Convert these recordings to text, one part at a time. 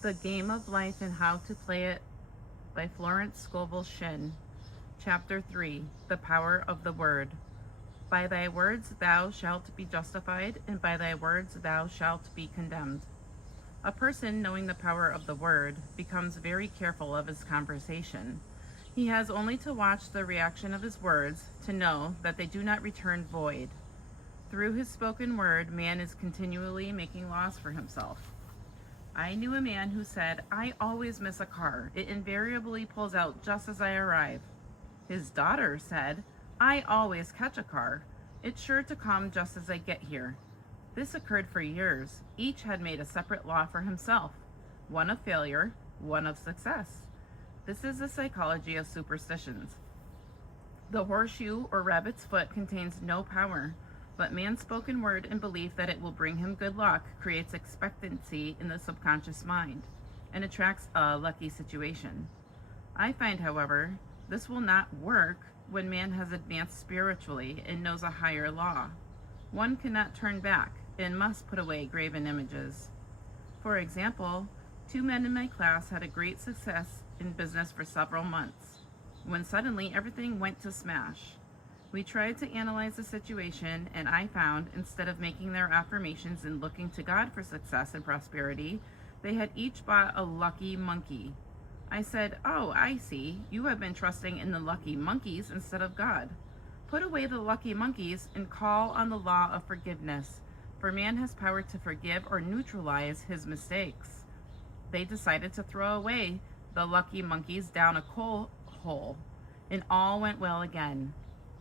The Game of Life and How to Play It by Florence Scovel Shinn. Chapter 3. The Power of the Word. By thy words thou shalt be justified, and by thy words thou shalt be condemned. A person knowing the power of the word becomes very careful of his conversation. He has only to watch the reaction of his words to know that they do not return void. Through his spoken word, man is continually making laws for himself. I knew a man who said, "I always miss a car. It invariably pulls out just as I arrive." His daughter said, "I always catch a car. It's sure to come just as I get here." This occurred for years. Each had made a separate law for himself, one of failure, one of success. This is the psychology of superstitions. The horseshoe or rabbit's foot contains no power, but man's spoken word and belief that it will bring him good luck creates expectancy in the subconscious mind and attracts a lucky situation. I find, however, this will not work when man has advanced spiritually and knows a higher law. One cannot turn back and must put away graven images. For example, 2 men in my class had a great success in business for several months, when suddenly everything went to smash. We tried to analyze the situation, and I found instead of making their affirmations and looking to God for success and prosperity, they had each bought a lucky monkey. I said, "Oh, I see. You have been trusting in the lucky monkeys instead of God. Put away the lucky monkeys and call on the law of forgiveness, for man has power to forgive or neutralize his mistakes." They decided to throw away the lucky monkeys down a coal hole, and all went well again.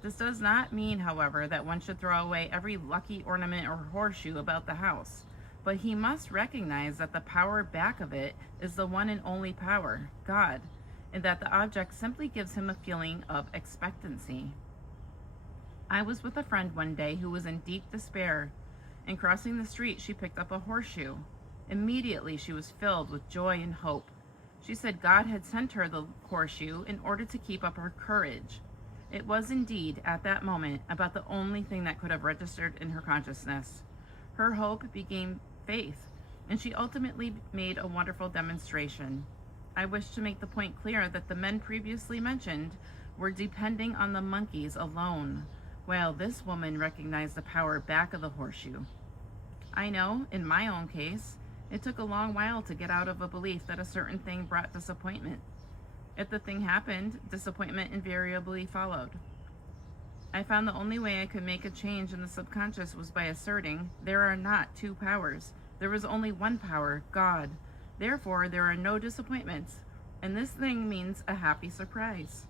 This does not mean, however, that one should throw away every lucky ornament or horseshoe about the house, but he must recognize that the power back of it is the one and only power, God, and that the object simply gives him a feeling of expectancy. I was with a friend one day who was in deep despair, and crossing the street she picked up a horseshoe. Immediately she was filled with joy and hope. She said God had sent her the horseshoe in order to keep up her courage. It was indeed, at that moment, about the only thing that could have registered in her consciousness. Her hope became faith, and she ultimately made a wonderful demonstration. I wish to make the point clear that the men previously mentioned were depending on the monkeys alone, while this woman recognized the power back of the horseshoe. I know, in my own case, it took a long while to get out of a belief that a certain thing brought disappointment. If the thing happened, disappointment invariably followed. I found the only way I could make a change in the subconscious was by asserting there are not 2 powers. There is only one power, God. Therefore, there are no disappointments, and this thing means a happy surprise.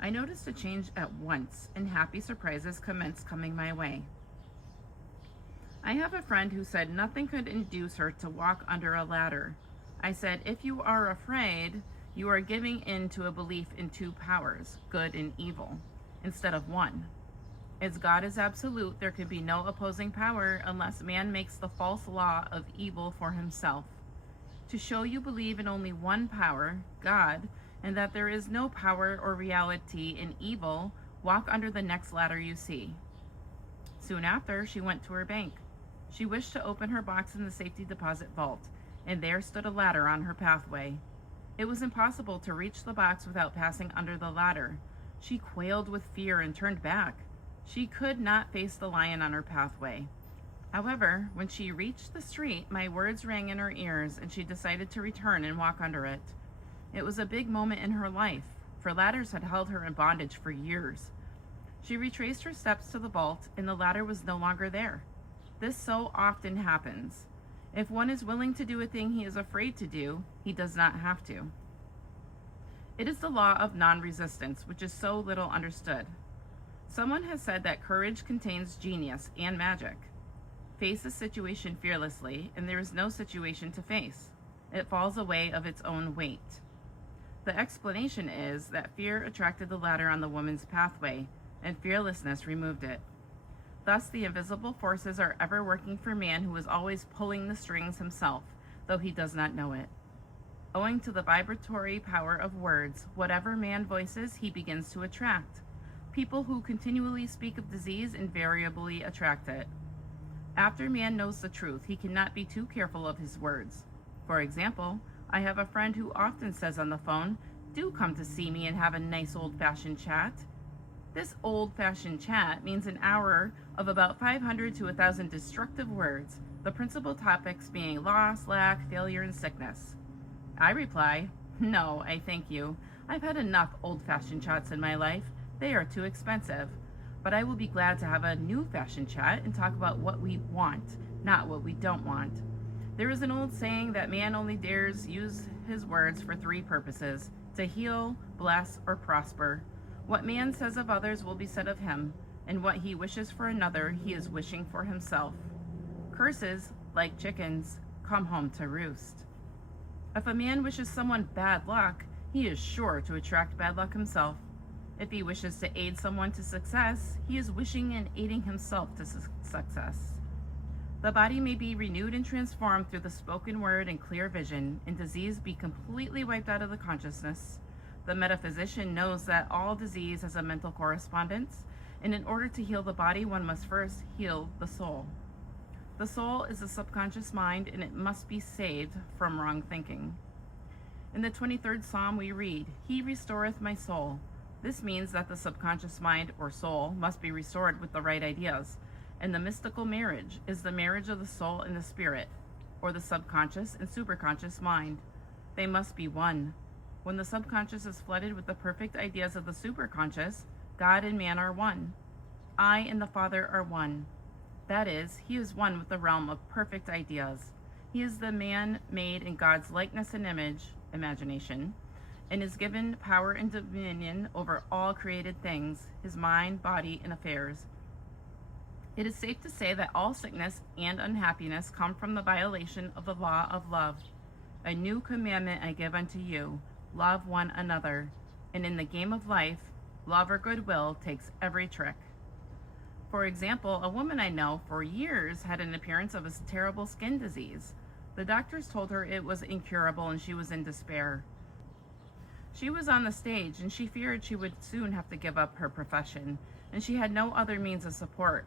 I noticed a change at once, and happy surprises commenced coming my way. I have a friend who said nothing could induce her to walk under a ladder. I said, "If you are afraid, you are giving in to a belief in 2 powers, good and evil, instead of one. As God is absolute, there can be no opposing power unless man makes the false law of evil for himself. To show you believe in only one power, God, and that there is no power or reality in evil, walk under the next ladder you see." Soon after, she went to her bank. She wished to open her box in the safety deposit vault, and there stood a ladder on her pathway. It was impossible to reach the box without passing under the ladder. She quailed with fear and turned back. She could not face the lion on her pathway. However, when she reached the street, my words rang in her ears, and she decided to return and walk under it. It was a big moment in her life, for ladders had held her in bondage for years. She retraced her steps to the vault, and the ladder was no longer there. This so often happens. If one is willing to do a thing he is afraid to do, he does not have to. It is the law of non-resistance, which is so little understood. Someone has said that courage contains genius and magic. Face a situation fearlessly, and there is no situation to face. It falls away of its own weight. The explanation is that fear attracted the ladder on the woman's pathway, and fearlessness removed it. Thus, the invisible forces are ever working for man who is always pulling the strings himself, though he does not know it. Owing to the vibratory power of words, whatever man voices, he begins to attract. People who continually speak of disease invariably attract it. After man knows the truth, he cannot be too careful of his words. For example, I have a friend who often says on the phone, "Do come to see me and have a nice old-fashioned chat." This old-fashioned chat means an hour of about 500 to 1,000 destructive words, the principal topics being loss, lack, failure, and sickness. I reply, "No, I thank you. I've had enough old-fashioned chats in my life. They are too expensive. But I will be glad to have a new-fashioned chat and talk about what we want, not what we don't want." There is an old saying that man only dares use his words for three purposes: to heal, bless, or prosper. What man says of others will be said of him, and what he wishes for another, he is wishing for himself. Curses, like chickens, come home to roost. If a man wishes someone bad luck, he is sure to attract bad luck himself. If he wishes to aid someone to success, he is wishing and aiding himself to success. The body may be renewed and transformed through the spoken word and clear vision, and disease be completely wiped out of the consciousness. The metaphysician knows that all disease has a mental correspondence, and in order to heal the body, one must first heal the soul. The soul is the subconscious mind, and it must be saved from wrong thinking. In the 23rd Psalm we read, "He restoreth my soul." This means that the subconscious mind, or soul, must be restored with the right ideas. And the mystical marriage is the marriage of the soul and the spirit, or the subconscious and superconscious mind. They must be one. When the subconscious is flooded with the perfect ideas of the superconscious, God and man are one. I and the Father are one. That is, he is one with the realm of perfect ideas. He is the man made in God's likeness and image, imagination, and is given power and dominion over all created things, his mind, body, and affairs. It is safe to say that all sickness and unhappiness come from the violation of the law of love. A new commandment I give unto you, love one another. And in the game of life, love or goodwill takes every trick. For example, a woman I know for years had an appearance of a terrible skin disease. The doctors told her it was incurable and she was in despair. She was on the stage and she feared she would soon have to give up her profession, and she had no other means of support.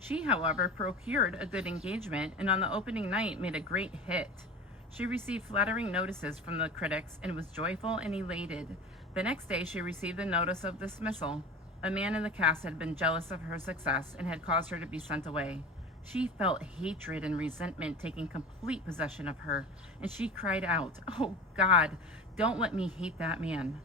She, however, procured a good engagement and on the opening night made a great hit. She received flattering notices from the critics and was joyful and elated. The next day she received a notice of dismissal. A man in the cast had been jealous of her success and had caused her to be sent away. She felt hatred and resentment taking complete possession of her, and she cried out, "Oh God, don't let me hate that man."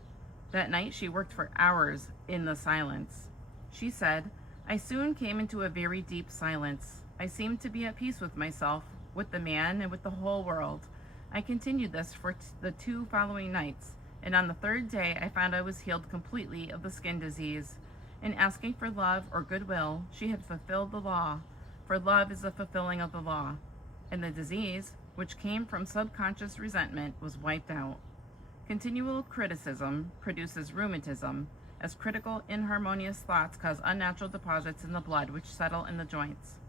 That night she worked for hours in the silence. She said, "I soon came into a very deep silence. I seemed to be at peace with myself, with the man, and with the whole world. I continued this for the 2 following nights, and on the 3rd day I found I was healed completely of the skin disease. In asking for love or goodwill, she had fulfilled the law, for love is the fulfilling of the law, and the disease, which came from subconscious resentment, was wiped out." Continual criticism produces rheumatism, as critical, inharmonious thoughts cause unnatural deposits in the blood which settle in the joints.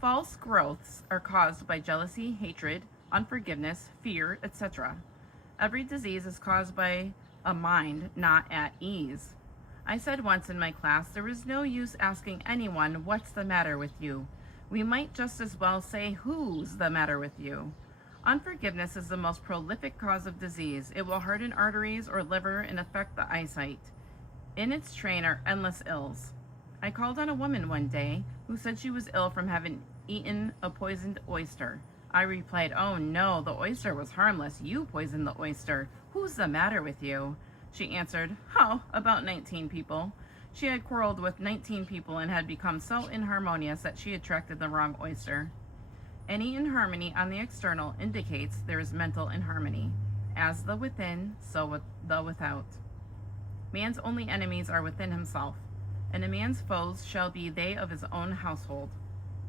False growths are caused by jealousy, hatred, unforgiveness, fear, etc. Every disease is caused by a mind not at ease. I said once in my class, there is no use asking anyone, "What's the matter with you?" We might just as well say, "Who's the matter with you?" Unforgiveness is the most prolific cause of disease. It will harden arteries or liver and affect the eyesight. In its train are endless ills. I called on a woman one day who said she was ill from having eaten a poisoned oyster. I replied, "Oh no, the oyster was harmless. You poisoned the oyster. Who's the matter with you?" She answered, "Oh, about 19 people." She had quarreled with 19 people and had become so inharmonious that she attracted the wrong oyster. Any inharmony on the external indicates there is mental inharmony. As the within, so the without. Man's only enemies are within himself, and a man's foes shall be they of his own household.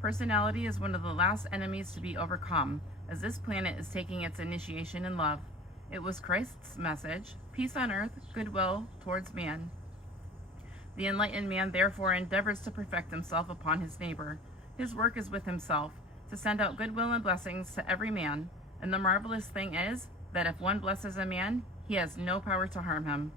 Personality is one of the last enemies to be overcome, as this planet is taking its initiation in love. It was Christ's message, peace on earth, goodwill towards man. The enlightened man therefore endeavors to perfect himself upon his neighbor. His work is with himself, to send out goodwill and blessings to every man, and the marvelous thing is that if one blesses a man, he has no power to harm him.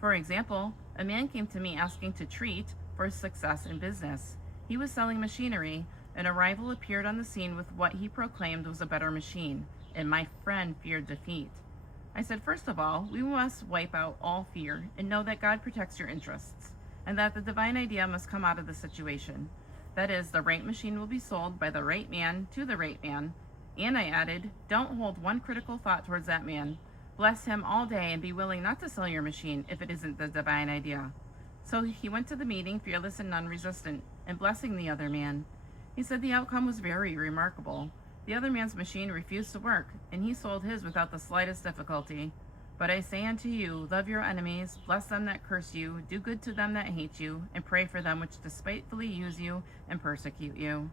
For example, a man came to me asking to treat for success in business. He was selling machinery, An arrival appeared on the scene with what he proclaimed was a better machine, and my friend feared defeat. I said, first of all, we must wipe out all fear and know that God protects your interests, and that the divine idea must come out of the situation. That is, the right machine will be sold by the right man to the right man. And I added, don't hold one critical thought towards that man. Bless him all day and be willing not to sell your machine if it isn't the divine idea. So he went to the meeting, fearless and non-resistant, and blessing the other man. He said the outcome was very remarkable. The other man's machine refused to work, and he sold his without the slightest difficulty. But I say unto you, love your enemies, bless them that curse you, do good to them that hate you, and pray for them which despitefully use you and persecute you.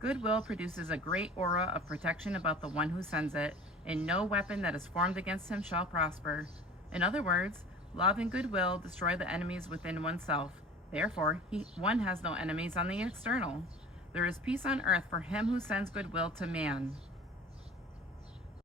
Goodwill produces a great aura of protection about the one who sends it, and no weapon that is formed against him shall prosper. In other words, love and goodwill destroy the enemies within oneself. Therefore, one has no enemies on the external. There is peace on earth for him who sends goodwill to man.